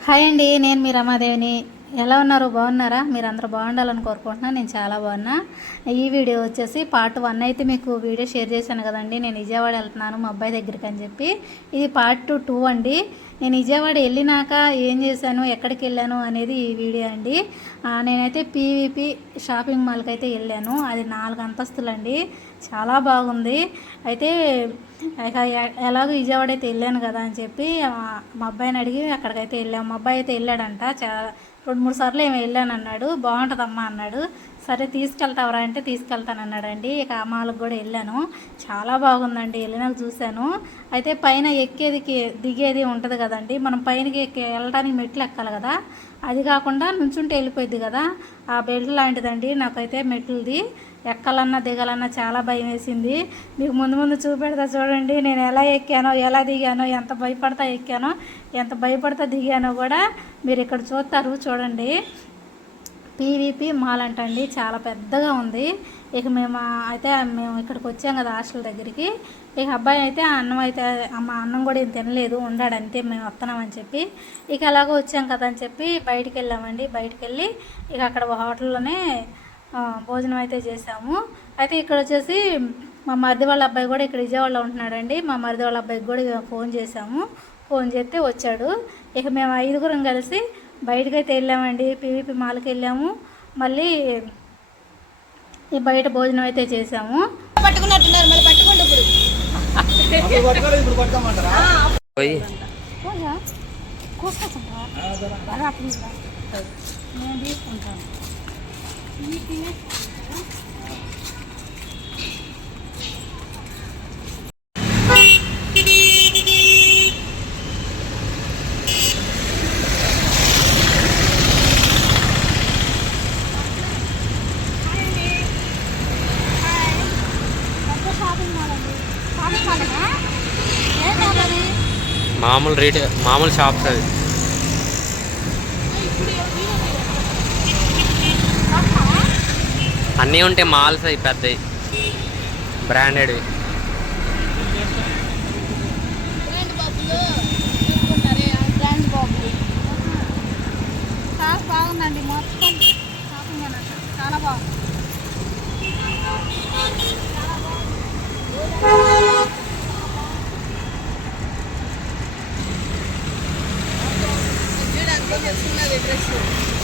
Hi అండి నేను మీ రమాదేవిని. ఎలా ఉన్నారు? బాగున్నారా? మీరు అందరూ బాగుండాలని కోరుకుంటున్నాను నేను చాలా బాగున్నా. ఈ వీడియో వచ్చేసి పార్ట్ వన్ అయితే మీకు వీడియో షేర్ చేశాను కదండి. నేను విజయవాడ వెళ్తున్నాను మా అబ్బాయి దగ్గరికి అని చెప్పి. ఇది పార్ట్ టూ అండి. నేను విజయవాడ వెళ్ళినాక ఏం చేశాను ఎక్కడికి వెళ్ళాను అనేది ఈ వీడియో అండి. నేనైతే పీవీపీ షాపింగ్ మాల్కి అయితే వెళ్ళాను. అది నాలుగు అంతస్తులండి. చాలా బాగుంది. అయితే ఎలాగో విజయవాడ అయితే వెళ్ళాను కదా అని చెప్పి మా అబ్బాయిని అడిగి అక్కడికైతే వెళ్ళాము మా అబ్బాయి అయితే వెళ్ళాడంట. చాలా రెండు మూడు సార్లు ఏమో వెళ్ళాను అన్నాడు బాగుంటుందమ్మా అన్నాడు. సరే తీసుకెళ్తావరా అంటే తీసుకెళ్తాను అన్నాడండి ఇక అమ్మాలకు కూడా వెళ్ళాను. చాలా బాగుందండి. వెళ్ళినాక చూశాను. అయితే పైన ఎక్కేదికి దిగేది ఉంటుంది కదండి. మనం పైనకి ఎక్కి వెళ్ళడానికి మెట్లు ఎక్కాలి కదా. అది కాకుండా నుంచుంటే వెళ్ళిపోయింది కదా. ఆ బెల్ట్ లాంటిదండి నాకైతే మెట్లుది. ఎక్కాలన్నా దిగాలన్నా చాలా భయం వేసింది. మీకు ముందు ముందు చూపెడతా చూడండి. నేను ఎలా ఎక్కానో ఎలా దిగానో ఎంత భయపడతా ఎక్కానో ఎంత భయపడతా దిగానో కూడా మీరు ఇక్కడ చూస్తారు చూడండి. పీవీపీ మాల్ అంటండి చాలా పెద్దగా ఉంది. ఇక మేము అయితే మేము ఇక్కడికి వచ్చాం కదా హాస్టల్ దగ్గరికి. ఇక అబ్బాయి అయితే అన్నం అయితే అమ్మ అన్నం కూడా ఏం తినలేదు. ఉండాడు అంతే మేము వస్తున్నామని చెప్పి. ఇక అలాగో వచ్చాం కదా అని చెప్పి బయటికి వెళ్ళామండి. బయటికి వెళ్ళి ఇక అక్కడ హోటల్లోనే భోజనం అయితే చేసాము. అయితే ఇక్కడ వచ్చేసి మా మరిది వాళ్ళ అబ్బాయి కూడా ఇక్కడ విజయవాడలో ఉంటున్నాడండి. మా మరిది వాళ్ళ అబ్బాయికి కూడా ఫోన్ చేసాము. ఫోన్ చేస్తే వచ్చాడు. ఇక మేము ఐదుగురం కలిసి బయటకు అయితే వెళ్ళామండి. పీవీపీ మాల్కి వెళ్ళాము. మళ్ళీ ఈ బయట భోజనం అయితే చేసాము. పట్టుకున్నట్టున్నారు మళ్ళీ పట్టుకోండి ఇప్పుడు. అప్పుడు పట్టుకోలేదు ఇప్పుడు పట్టుకోమంటారా పోయి నేను తీసుకుంటాను. మామూలు రేట్ మామూలు షాప్స్ అది అన్నీ ఉంటాయి మాల్స్ అవి పెద్దవి. బ్రాండెడ్వి. చాలా బాగుందండి మొత్తం షాపింగ్ అన్నట్టు చాలా బాగుంది. Ella es una depresión.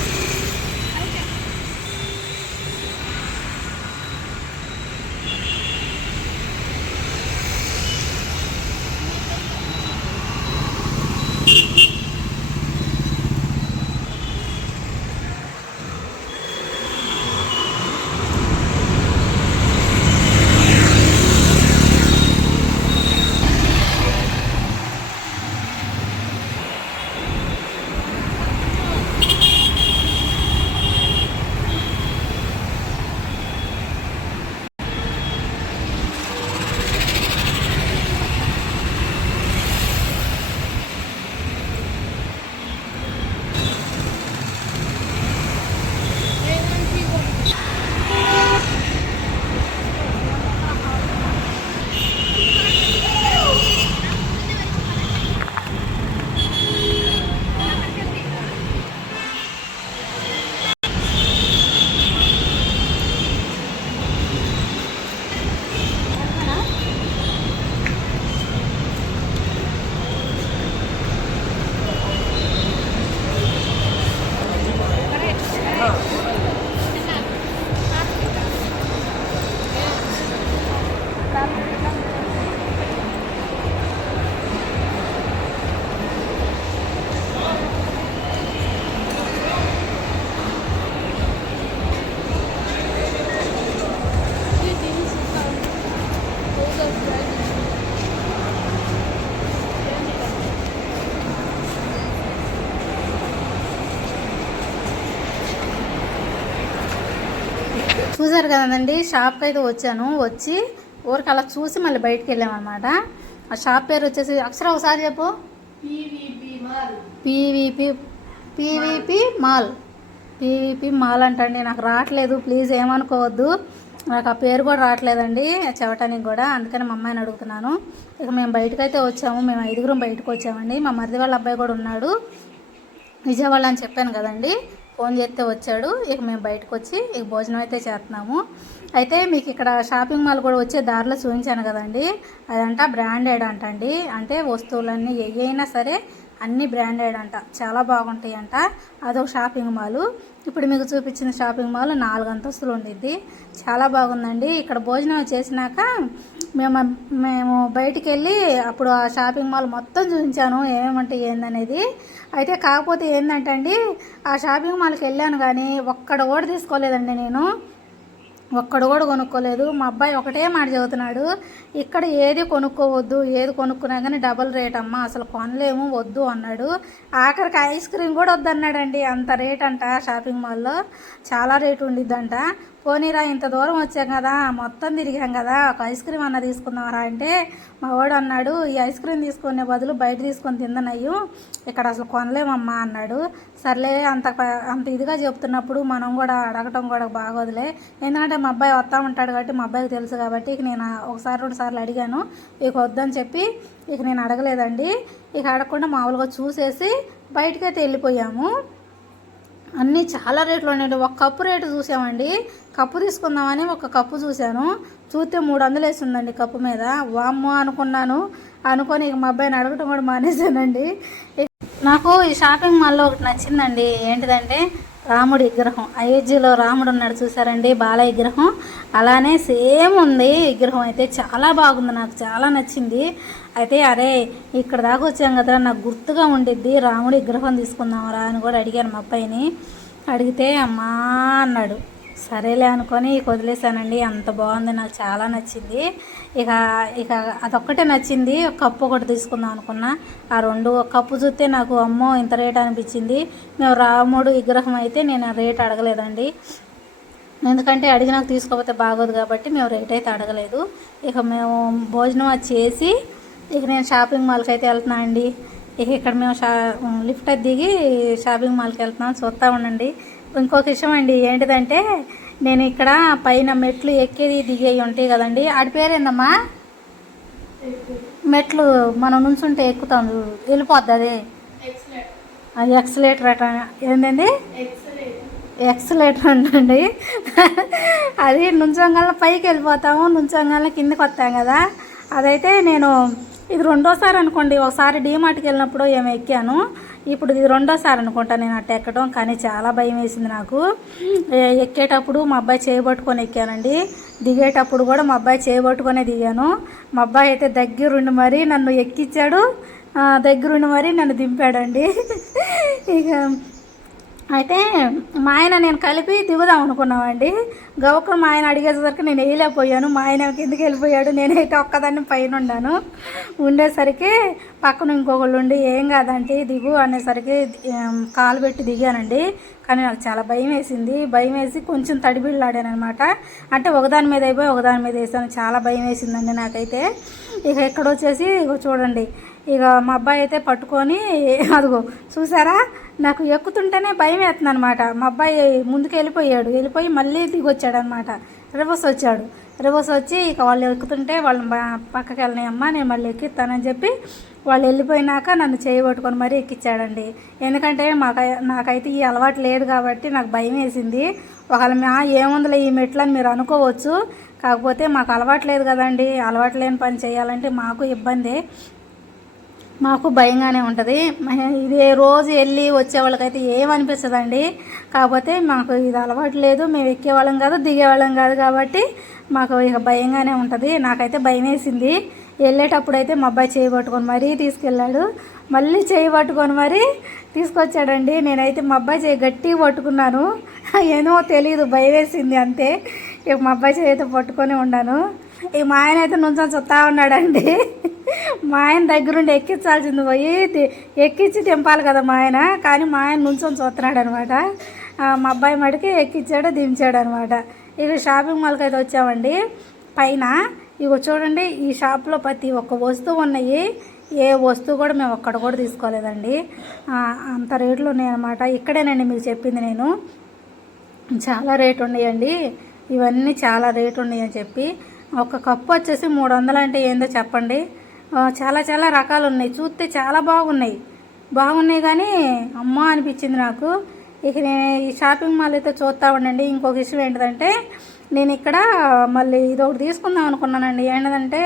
చూసారు కదండి షాప్కి అయితే వచ్చాను. వచ్చి ఊరికి అలా చూసి మళ్ళీ బయటికి వెళ్ళామన్నమాట ఆ షాప్ పేరు వచ్చేసి అక్షర ఒకసారి చెప్పు. PVP PVP mall. PVP mall అంటండి. నాకు రావట్లేదు. ప్లీజ్ ఏమనుకోవద్దు. నాకు ఆ పేరు కూడా రావట్లేదండి. చెప్పటానికి కూడా. అందుకని మా అమ్మాయిని అడుగుతున్నాను. ఇక మేము బయటకు అయితే వచ్చాము. మేము ఐదుగురం బయటకు వచ్చామండి. మా మరిది వాళ్ళ అబ్బాయి కూడా ఉన్నాడు. విజయవాడ అని చెప్పాను కదండి. ఫోన్ చేస్తే వచ్చాడు. ఇక మేము బయటకు వచ్చి ఇక భోజనం అయితే చేస్తున్నాము. అయితే మీకు ఇక్కడ షాపింగ్ మాల్ కూడా వచ్చే దారిలో చూపించాను కదండి. అదంట బ్రాండెడ్ అంట అండి అంటే వస్తువులన్నీ ఏ అయినా సరే అన్నీ బ్రాండెడ్ అంట. చాలా బాగుంటాయి అంట అదొక షాపింగ్ మాల్. ఇప్పుడు మీకు చూపించిన షాపింగ్ మాల్ నాలుగు అంతస్తులు ఉండిద్ది. చాలా బాగుందండి. ఇక్కడ భోజనం చేసినాక మేము మేము బయటికి వెళ్ళి అప్పుడు ఆ షాపింగ్ మాల్ మొత్తం చూపించాను ఏమేమంటే ఏందనేది. అయితే కాకపోతే ఏంటంటే అండి ఆ షాపింగ్ మాల్కి వెళ్ళాను కానీ ఒక్కడ కూడా తీసుకోలేదండి నేను. ఒక్కడు కూడా కొనుక్కోలేదు. మా అబ్బాయి ఒకటే మాట చదువుతున్నాడు. ఇక్కడ ఏది కొనుక్కోవద్దు ఏది కొనుక్కున్నా కానీ డబుల్ రేట్ అమ్మా అసలు కొనలేము వద్దు అన్నాడు. ఆఖరికి ఐస్ క్రీమ్ కూడా వద్దన్నాడండి. అంత రేట్ అంట షాపింగ్ మాల్లో. చాలా రేట్ ఉండిద్దంట. పోనీరా ఇంత దూరం వచ్చాం కదా మొత్తం తిరిగాం కదా ఒక ఐస్ క్రీమ్ అన్న తీసుకుందాంరా అంటే మా వాడు అన్నాడు ఈ ఐస్ క్రీమ్ తీసుకునే బదులు బయట తీసుకొని తిందనయ్యు ఇక్కడ అసలు కొనలేమమ్మా అన్నాడు. సర్లే అంత అంత ఇదిగా చెప్తున్నప్పుడు మనం కూడా అడగటం కూడా బాగోదులే. ఎందుకంటే మా అబ్బాయి వస్తా ఉంటాడు కాబట్టి మా అబ్బాయికి తెలుసు కాబట్టి ఇక నేను ఒకసారి రెండు సార్లు అడిగాను. ఇక వద్దని చెప్పి ఇక నేను అడగలేదండి. ఇక అడగకుండా మామూలుగా చూసేసి బయటకైతే వెళ్ళిపోయాము. అన్నీ చాలా రేట్లు ఉన్నాయండి. ఒక కప్పు రేటు చూసామండి. కప్పు తీసుకుందామని ఒక కప్పు చూశాను. చూస్తే మూడు వందలు వేసిందండి కప్పు మీద. వామ్మో అనుకున్నాను. అనుకొని ఇక మా అబ్బాయిని అడగటం కూడా మానేశానండి. నాకు ఈ షాపింగ్ మాల్లో ఒకటి నచ్చిందండి. ఏంటిదంటే రాముడి విగ్రహం. అయోధ్యలో రాముడు ఉన్నాడు చూసారండి బాల విగ్రహం. అలానే సేమ్ ఉంది విగ్రహం అయితే. చాలా బాగుంది నాకు చాలా నచ్చింది. అయితే అరే ఇక్కడ దాకా వచ్చాం కదా నాకు గుర్తుగా ఉండిద్ది రాముడి విగ్రహం తీసుకుందాం రా అని కూడా అడిగాను మా అబ్బాయిని. అడిగితే అమ్మా అన్నాడు. సరేలే అనుకొని వదిలేశానండి వదిలేసానండి అంత బాగుంది నాకు చాలా నచ్చింది. ఇక ఇక అదొక్కటే నచ్చింది. ఒక కప్పు ఒకటి తీసుకుందాం అనుకున్నా. ఆ రెండు ఒక కప్పు చూస్తే నాకు అమ్మో ఇంత రేట్ అనిపించింది. మేము రాముడు విగ్రహం అయితే నేను ఆ రేట్ అడగలేదండి. ఎందుకంటే అడిగినాక తీసుకోకపోతే బాగోదు కాబట్టి మేము రేట్ అయితే అడగలేదు. ఇక మేము భోజనం అది చేసి ఇక నేను షాపింగ్ మాల్కి అయితే వెళ్తున్నా అండి. ఇక ఇక్కడ మేము షా లిఫ్ట్ అది దిగి షాపింగ్ మాల్కి వెళ్తున్నాం. చూస్తూ ఉండండి. ఇంకొక విషయం అండి ఏంటిదంటే నేను ఇక్కడ పైన మెట్లు ఎక్కేది దిగేవి ఉంటాయి కదండి. ఆడి పేరేందమ్మా మెట్లు మనం నుంచుంటే ఎక్కుతాం. వెళ్ళిపోద్ది అది. అది ఎక్సలేటర్ అట. ఏంటండి ఎక్సలేటర్ అంటండి అది నుంచోగానే పైకి వెళ్ళిపోతాము నుంచోగానే కిందకి వస్తాం కదా. అదైతే నేను ఇది రెండోసారి అనుకోండి ఒకసారి డీమార్ట్కి వెళ్ళినప్పుడు ఏమి ఎక్కాను. ఇప్పుడు ఇది రెండోసారి అనుకుంటా నేను అట్ట ఎక్కడం కానీ చాలా భయం వేసింది నాకు. ఎక్కేటప్పుడు మా అబ్బాయి చేయబట్టుకొని ఎక్కానండి. దిగేటప్పుడు కూడా మా అబ్బాయి చేయబట్టుకొనే దిగాను. మా అబ్బాయి అయితే దగ్గరుండి మరీ నన్ను ఎక్కించాడు దగ్గరుండి మరీ నన్ను దింపాడండి. ఇక అయితే మా ఆయన నేను కలిపి దిగుదాం అనుకున్నామండి. గవకుడు మా ఆయన అడిగేసరికి నేను వేయలేకపోయాను. మా ఆయన కిందకి వెళ్ళిపోయాడు? నేనైతే ఒక్కదాన్ని పైన ఉన్నాను ఉండేసరికి పక్కన ఇంకొకళ్ళు ఉండి ఏం కాదంటే దిగు అనేసరికి కాలు పెట్టి దిగానండి. కానీ నాకు చాలా భయం వేసింది. భయం వేసి కొంచెం తడిబిళ్ళాడాను అనమాట అంటే ఒకదాని మీద అయిపోయి ఒకదాని మీద వేసాను. చాలా భయం వేసిందండి నాకైతే. ఇక ఇక్కడ వచ్చేసి ఇగో చూడండి. ఇక మా అబ్బాయి అయితే పట్టుకొని అదిగో చూసారా? నాకు ఎక్కుతుంటేనే భయం వేస్తుంది అనమాట మా అబ్బాయి ముందుకు వెళ్ళిపోయాడు వెళ్ళిపోయి మళ్ళీ దిగొచ్చాడు అనమాట రివర్స్ వచ్చాడు. రివర్స్ వచ్చి ఇక వాళ్ళు ఎక్కుతుంటే వాళ్ళని పక్కకి వెళ్ళినాయమ్మా నేను మళ్ళీ ఎక్కిస్తానని చెప్పి వాళ్ళు వెళ్ళిపోయినాక నన్ను చేయబట్టుకొని మరీ ఎక్కించాడండి ఎందుకంటే మాకు నాకైతే ఈ అలవాటు లేదు కాబట్టి నాకు భయం వేసింది. ఒకవేళ మా ఏముందిలే ఈ మెట్లని మీరు అనుకోవచ్చు. కాకపోతే మాకు అలవాటు లేదు కదండి. అలవాటు లేని పని చేయాలంటే మాకు ఇబ్బంది. మాకు భయంగానే ఉంటుంది. ఇదే ఇది రోజు వెళ్ళి వచ్చే వాళ్ళకైతే ఏమనిపిస్తుందండి? కాకపోతే మాకు ఇది అలవాటు లేదు. మేము ఎక్కేవాళ్ళం కాదు దిగేవాళ్ళం కాదు కాబట్టి మాకు ఇక భయంగానే ఉంటుంది. నాకైతే భయం వేసింది వెళ్ళేటప్పుడు అయితే మా అబ్బాయి చేయి పట్టుకొని మరీ తీసుకెళ్ళాడు. మళ్ళీ చేయి పట్టుకొని మరీ తీసుకొచ్చాడండి. నేనైతే మా అబ్బాయి చేయి గట్టిగా పట్టుకున్నాను. ఏమో తెలియదు భయం వేసింది అంతే. ఇక మా అబ్బాయి చేయి అయితే పట్టుకొని ఉన్నాను. ఇక మా ఆయన అయితే నుంచొని చూస్తా ఉన్నాడండి. మా ఆయన దగ్గరుండి ఎక్కించాల్సింది పోయి ఎక్కించి తెంపాలి కదా మా ఆయన. కానీ మా ఆయన నుంచొని చూస్తున్నాడు అనమాట మా అబ్బాయి మడికి ఎక్కించాడు దించాడు అనమాట. ఇక షాపింగ్ మాల్కి అయితే వచ్చామండి. పైన ఇగో చూడండి ఈ షాప్లో ప్రతి ఒక్క వస్తువు ఉన్నాయి. ఏ వస్తువు కూడా మేము ఒక్కడ కూడా తీసుకోలేదండి. అంత రేట్లు ఉన్నాయన్నమాట. ఇక్కడేనండి మీకు చెప్పింది నేను. చాలా రేట్ ఉన్నాయండి. ఇవన్నీ చాలా రేటు ఉన్నాయని చెప్పి ఒక కప్పు వచ్చేసి మూడు వందలు అంటే ఏందో చెప్పండి. చాలా చాలా రకాలు ఉన్నాయి చూస్తే చాలా బాగున్నాయి. బాగున్నాయి కానీ అమ్మ అనిపించింది నాకు. ఇక నేను ఈ షాపింగ్ మాల్ అయితే చూస్తా ఉండండి. ఇంకొక విషయం ఏంటంటే నేను ఇక్కడ మళ్ళీ ఇది ఒకటి తీసుకుందాం అనుకున్నానండి. ఏంటంటే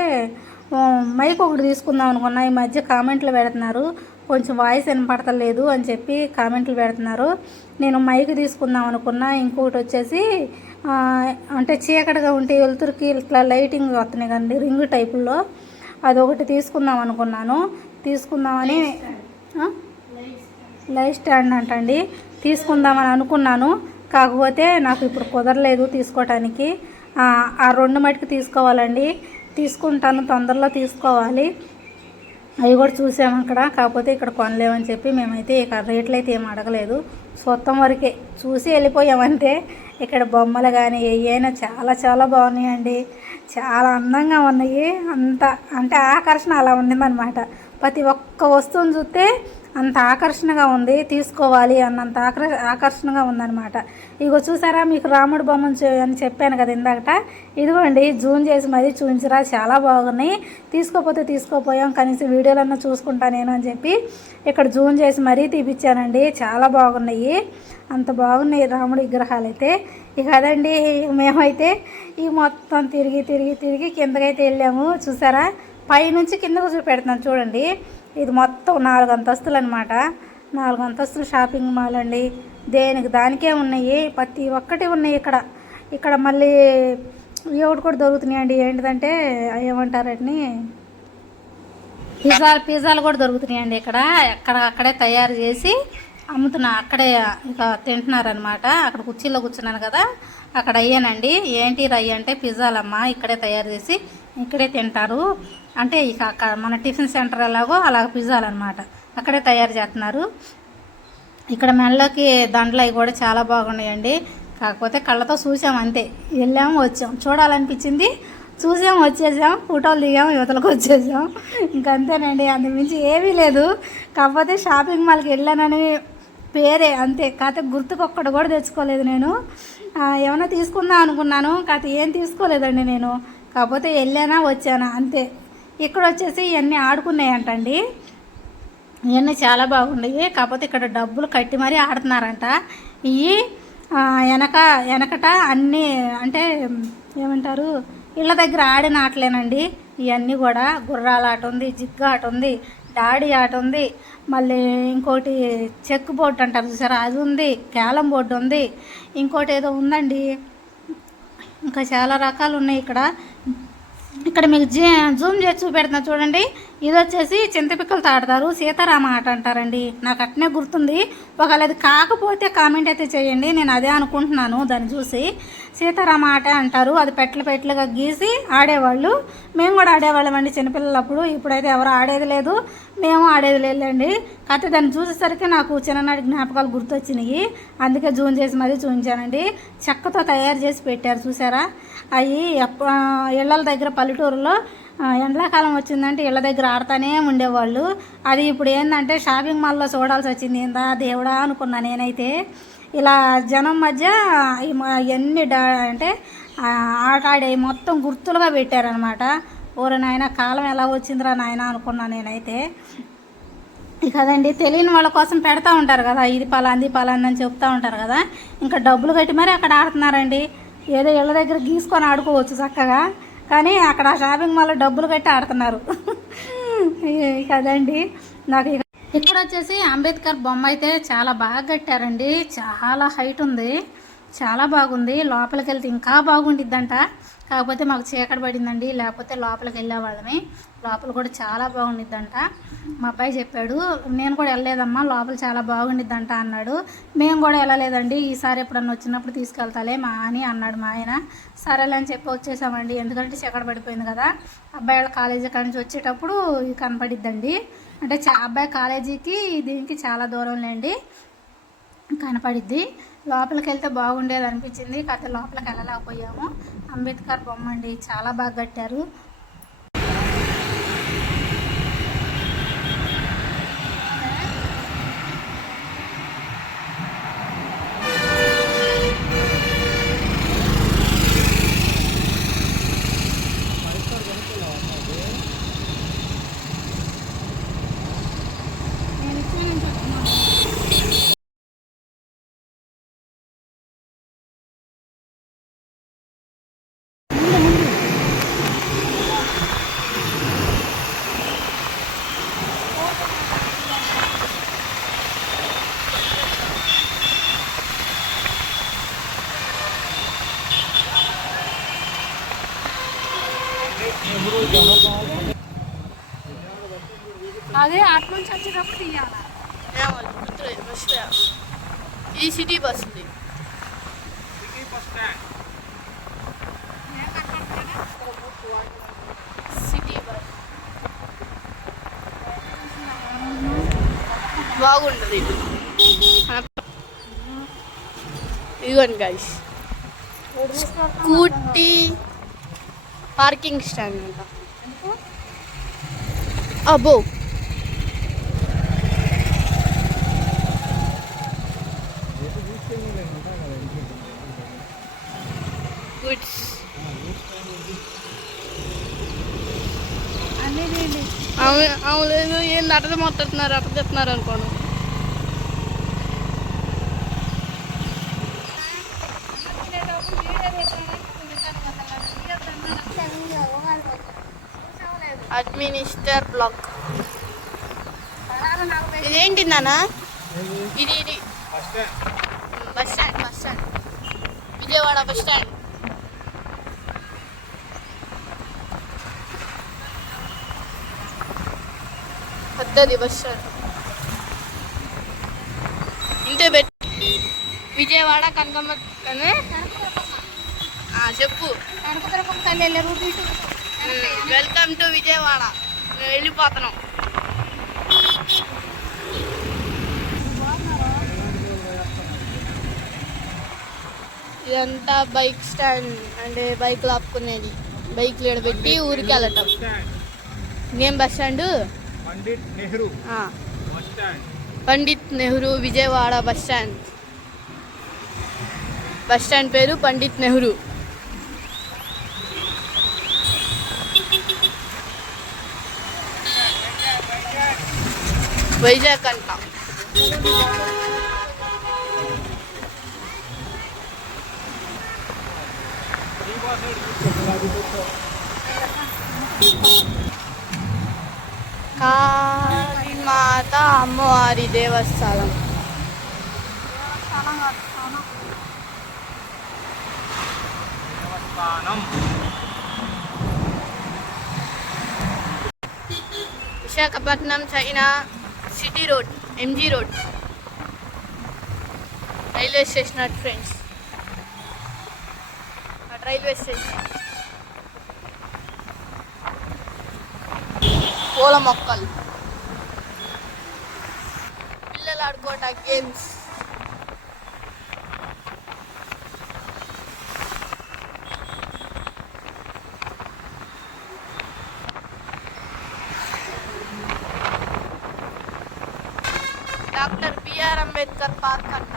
మైక్ ఒకటి తీసుకుందాం అనుకున్నా. ఈ మధ్య కామెంట్లు పెడుతున్నారు. కొంచెం వాయిస్ వినపడతలేదు అని చెప్పి కామెంట్లు పెడుతున్నారు. నేను మైక్ తీసుకుందాం అనుకున్నా. ఇంకొకటి వచ్చేసి అంటే చీకటిగా ఉంటే వెలుతురికి ఇట్లా లైటింగ్ వస్తున్నాయి కదండి రింగ్ టైపుల్లో. అదొకటి తీసుకుందాం అనుకున్నాను. తీసుకుందామని లైఫ్ లైట్ స్టాండ్ అంటండి. తీసుకుందామని అనుకున్నాను. కాకపోతే నాకు ఇప్పుడు కుదరలేదు తీసుకోవటానికి ఆ, రెండు మటుకు తీసుకోవాలండి. తీసుకుంటాను తొందరలో తీసుకోవాలి. అవి కూడా చూసాము అక్కడ. కాకపోతే ఇక్కడ కొనలేమని చెప్పి మేమైతే ఇక రేట్లు అయితే ఏం అడగలేదు. సొత్తం వరకే చూసి వెళ్ళిపోయామంతే. ఇక్కడ బొమ్మలు కానీ ఏవైనా చాలా చాలా బాగున్నాయండి. చాలా అందంగా ఉన్నాయి. అంత అంటే ఆకర్షణ అలా ఉండిందనమాట ప్రతి ఒక్క వస్తువుని చూస్తే అంత ఆకర్షణగా ఉంది తీసుకోవాలి అన్నంత ఆకర్ ఆకర్షణగా ఉందన్నమాట. ఇగో చూసారా మీకు రాముడు బొమ్మను చూ- అని చెప్పాను కదా ఇందాకట. ఇదిగోండి జూమ్ చేసి మరీ చూపించరా చాలా బాగున్నాయి. తీసుకోపోతే తీసుకోపోయాం కనీసం వీడియోలన్నా చూసుకుంటా నేను అని చెప్పి ఇక్కడ జూమ్ చేసి మరీ తీపిచ్చానండి. చాలా బాగున్నాయి. అంత బాగున్నాయి రాముడి విగ్రహాలు అయితే ఇక అదండి మేమైతే ఈ మొత్తం తిరిగి తిరిగి తిరిగి కిందకైతే వెళ్ళాము. చూసారా? పైనుంచి కిందకు చూపెడుతున్నాను చూడండి. ఇది మొత్తం నాలుగు అంతస్తులు అనమాట నాలుగు అంతస్తులు షాపింగ్ మాల్ అండి. దేనికి దానికే ఉన్నాయి. ప్రతి ఒక్కటి ఉన్నాయి ఇక్కడ. ఇక్కడ మళ్ళీ ఒకటి కూడా దొరుకుతున్నాయి అండి ఏంటిదంటే ఏమంటారని పిజ్జాలు పిజ్జాలు కూడా దొరుకుతున్నాయండి ఇక్కడ. ఎక్కడ అక్కడే తయారు చేసి అమ్ముతున్నా అక్కడే ఇక తింటున్నారనమాట అక్కడ కుర్చీలో కూర్చున్నాను కదా. అక్కడ అయ్యానండి. ఏంటి రై అంటే పిజ్జాలమ్మా ఇక్కడే తయారు చేసి ఇక్కడే తింటారు. అంటే ఇక అక్కడ మన టిఫిన్ సెంటర్ ఎలాగో అలాగ పిజ్జాలన్నమాట. అక్కడే తయారు చేస్తున్నారు. ఇక్కడ మెళ్ళకి దండలు అవి కూడా చాలా బాగున్నాయండి. కాకపోతే కళ్ళతో చూసాం అంతే. వెళ్ళాము వచ్చాం. చూడాలనిపించింది. చూసాం వచ్చేసాం. ఫోటోలు దిగాం యువతలకు వచ్చేసాం. ఇంకంతేనండి అంతకుమించి ఏమీ లేదు. కాకపోతే షాపింగ్ మాల్కి వెళ్ళానని పేరే అంతే. కాకపోతే గుర్తుకొక్కడు కూడా తెచ్చుకోలేదు నేను. ఏమైనా తీసుకుందాం అనుకున్నాను. కాకపోతే ఏం తీసుకోలేదండి నేను. కాకపోతే వెళ్ళానా వచ్చానా అంతే. ఇక్కడ వచ్చేసి ఇవన్నీ ఆడుకున్నాయంటండి. ఇవన్నీ చాలా బాగున్నాయి. కాకపోతే ఇక్కడ డబ్బులు కట్టి మరీ ఆడుతున్నారంట. ఇవి వెనక వెనకట అన్నీ అంటే ఏమంటారు ఇళ్ళ దగ్గర ఆడిన ఆటలేనండి. ఇవన్నీ కూడా గుర్రాల ఆట ఉంది జిగ్గు ఆట ఉంది. డాడీ ఆట ఉంది. మళ్ళీ ఇంకోటి చెక్ బోర్డు అంటారు చూసారా? అది ఉంది. క్యాలం బోర్డు ఉంది. ఇంకోటి ఏదో ఉందండి. ఇంకా చాలా రకాలు ఉన్నాయి ఇక్కడ. ఇక్కడ మీకు జీ జూమ్ చేసి చూపెడుతున్నా చూడండి. ఇది వచ్చేసి చింతపిక్కలతో ఆడతారు. సీతారామ ఆట అంటారండి. నాకు అట్నే గుర్తుంది. ఒకవేళ అది కాకపోతే కామెంట్ అయితే చేయండి. నేను అదే అనుకుంటున్నాను దాన్ని చూసి. సీతారామ ఆట అంటారు. అది పెట్టలు పెట్టలుగా గీసి ఆడేవాళ్ళు. మేము కూడా ఆడేవాళ్ళం అండి చిన్నపిల్లలప్పుడు. ఇప్పుడైతే ఎవరు ఆడేది లేదు. మేము ఆడేది లేదండి కాకపోతే దాన్ని చూసేసరికి నాకు చిన్ననాటి జ్ఞాపకాలు గుర్తొచ్చినాయి. అందుకే జూమ్ చేసి మరీ చూపించానండి. చెక్కతో తయారు చేసి పెట్టారు చూసారా? అవి ఇళ్ళల దగ్గర పల్లెటూరులో ఎండాకాలం వచ్చిందంటే ఇళ్ళ దగ్గర ఆడుతూనే ఉండేవాళ్ళు. అది ఇప్పుడు ఏంటంటే షాపింగ్ మాల్లో చూడాల్సి వచ్చింది ఏందా దేవుడా అనుకున్నా నేనైతే. ఇలా జనం మధ్య ఈ ఇవన్నీ డా అంటే ఆట ఆడే మొత్తం గుర్తులుగా పెట్టారనమాట ఓరే నాయన కాలం ఎలా వచ్చిందిరా నాయన అనుకున్నా నేనైతే. కదండి తెలియని వాళ్ళ కోసం పెడతా ఉంటారు కదా ఇది పలాంది పలాంది అని చెప్తా ఉంటారు కదా. ఇంకా డబ్బులు కట్టి మరి అక్కడ ఆడుతున్నారండి. ఏదో ఇళ్ళ దగ్గర గీసుకొని ఆడుకోవచ్చు చక్కగా. కానీ అక్కడ షాపింగ్ మాల్లో డబ్బులు కట్టి ఆడుతున్నారు. కదండి నాకు ఇక ఇక్కడ వచ్చేసి అంబేద్కర్ బొమ్మ అయితే చాలా బాగా కట్టారండి. చాలా హైట్ ఉంది. చాలా బాగుంది. లోపలికి వెళ్తే ఇంకా బాగుండిద్దంట. కాకపోతే మాకు చీకటి పడిందండి. లేకపోతే లోపలికి వెళ్ళేవాళ్ళమే లోపల కూడా చాలా బాగుండిద్దంట. మా అబ్బాయి చెప్పాడు నేను కూడా వెళ్ళలేదమ్మా. లోపల చాలా బాగుండిద్దంట అన్నాడు. మేము కూడా వెళ్ళలేదండి. ఈసారి ఎప్పుడన్నా వచ్చినప్పుడు తీసుకెళ్తాలే మా అని అన్నాడు మా ఆయన. సరేలే అని చెప్పి వచ్చేసామండి. ఎందుకంటే చీకటి పడిపోయింది కదా. అబ్బాయి వాళ్ళ కాలేజీ కాడి నుంచి వచ్చేటప్పుడు కనపడిద్దండి. అంటే చా అబ్బాయి కాలేజీకి దీనికి చాలా దూరం లేండి కనపడిద్ది. లోపలికి వెళ్తే బాగుండేది అనిపించింది కాకపోతే లోపలికి వెళ్ళలేకపోయాము. అంబేద్కర్ బొమ్మ అండి చాలా బాగా కట్టారు. అదే అటు నుంచి వచ్చేటప్పుడు తీయాలి? గుర్తులేదు. మర్చిపోయా ఈ సిటీ బస్ ఉంది. సిటీ బస్ బాగుంటుంది ఇదిగోండి గైస్ స్కూటీ పార్కింగ్ స్టాండ్ అంట. అబ్బో! ఏంది అట్ట మొత్తున్నారు అట్ట చెప్తున్నారు అనుకోను అడ్మినిస్టర్ బ్లాక్. ఇదేంటి నాన్న? ఇది ఇది. Bus stand bus stand. Vijayawada bus stand. పెద్దది బస్ స్టాండ్. ఇంతే పెట్టి విజయవాడ కనకమ్మ ఆ, చెప్పు. Welcome to Vijayawada. మేము వెళ్ళిపోతున్నాం. ఇదంతా బైక్ స్టాండ్. అంటే బైక్లు ఆపుకునేది. బైక్లు ఈడ పెట్టి ఊరికి వెళ్ళటం ఏం బస్ స్టాండ్? పండిట్ నెహ్రూ ఆ, bus stand Pandit Nehru Vijayawada bus stand bus stand పేరు పండిత్ నెహ్రూ వైజాగ్ అంట కాళీమాత అమ్మవారి దేవస్థానం. దేవస్థానం. Visakhapatnam China city road MG road. Railway station at friends. At railway station. పూల మొక్కలు పిల్లలు ఆడుకోట games doctor BR Ambedkar park అంట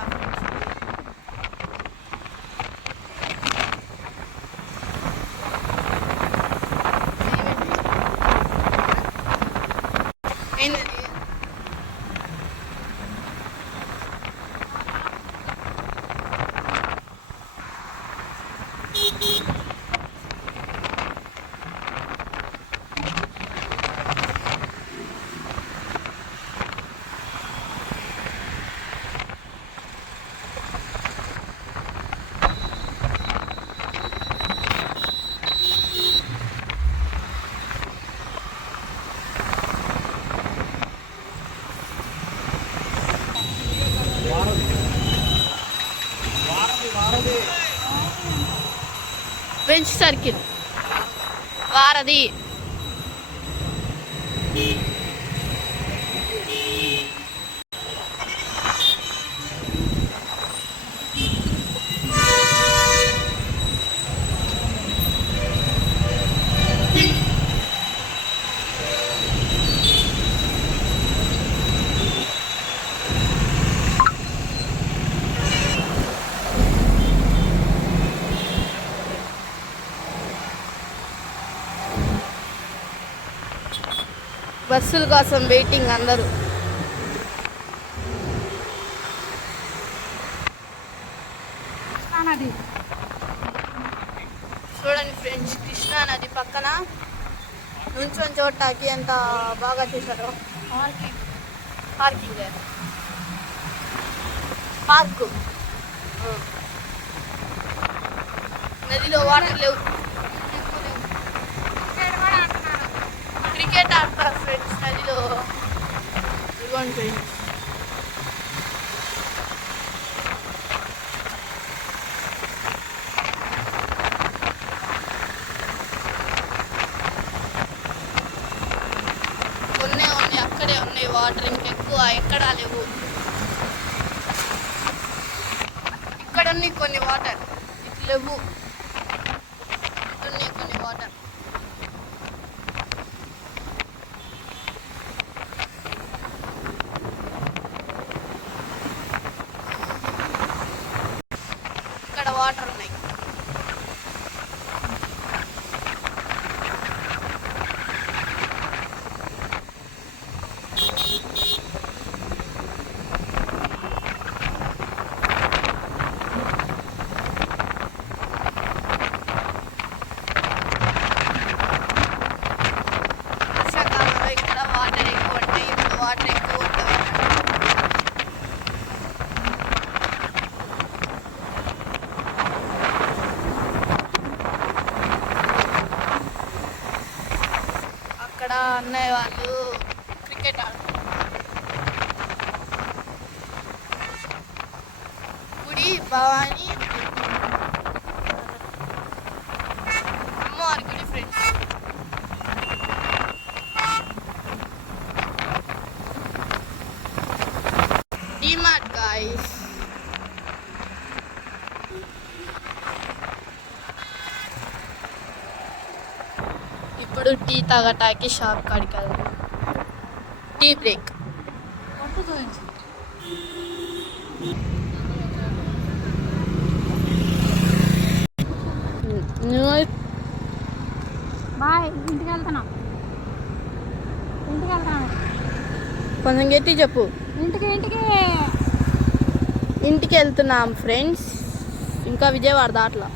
in ఫ్రెండ్స్ సర్కిల్ వారధి. బస్సుల కోసం వెయిటింగ్ అందరూ. చూడండి ఫ్రెండ్స్ కృష్ణా నది పక్కన నుంచొని చూడటానికి ఎంత బాగా చేశారో. పార్కింగ్. Parking park. నదిలో వాటర్ లేవు. క్రికెట్ ఆడతారు ఫ్రెండ్స్ నదిలో ఇదిగోండి ఫ్రెండ్స్ కొన్నే ఉన్నాయి అక్కడే ఉన్నాయి వాటర్ ఇంకెక్కువ ఎక్కడా లేవు. ఇక్కడ కొన్ని వాటర్ ఇట్లా లేవు. అన్నయ్య వాళ్ళు క్రికెట్ ఆడుతున్నారు గుడి భవాని అమ్మవారి గుడి ఫ్రెండ్స్ డిమార్ట్ గాయస్ ఇప్పుడు టీ తాగటానికి షాప్ కాడికి వెళ్దాం టీ బ్రేక్. బాయ్ ఇంటికి వెళ్తున్నాం ఇంటికి వెళ్తున్నాం కొంచెం గట్టి చెప్పు. ఇంటికి ఇంటికి. ఇంటికి వెళ్తున్నాం ఫ్రెండ్స్. ఇంకా విజయవాడ దాట్లా.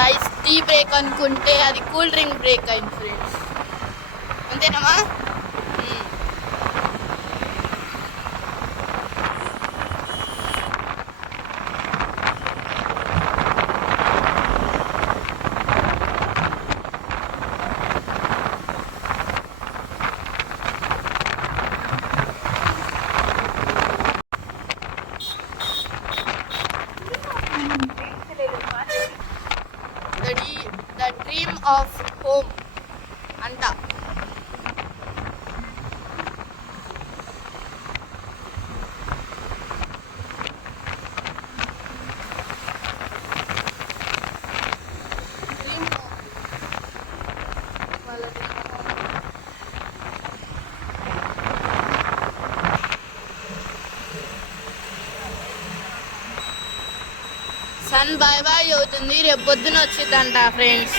గైస్ టీ బ్రేక్ అనుకుంటే అది కూల్ డ్రింక్ బ్రేక్ అయింది ఫ్రెండ్స్. అంతేనమ్మా? Study the dream of home అంట బై బాయ్ బాయ్ అవుతుంది. రేపు పొద్దున వచ్చిందంట ఫ్రెండ్స్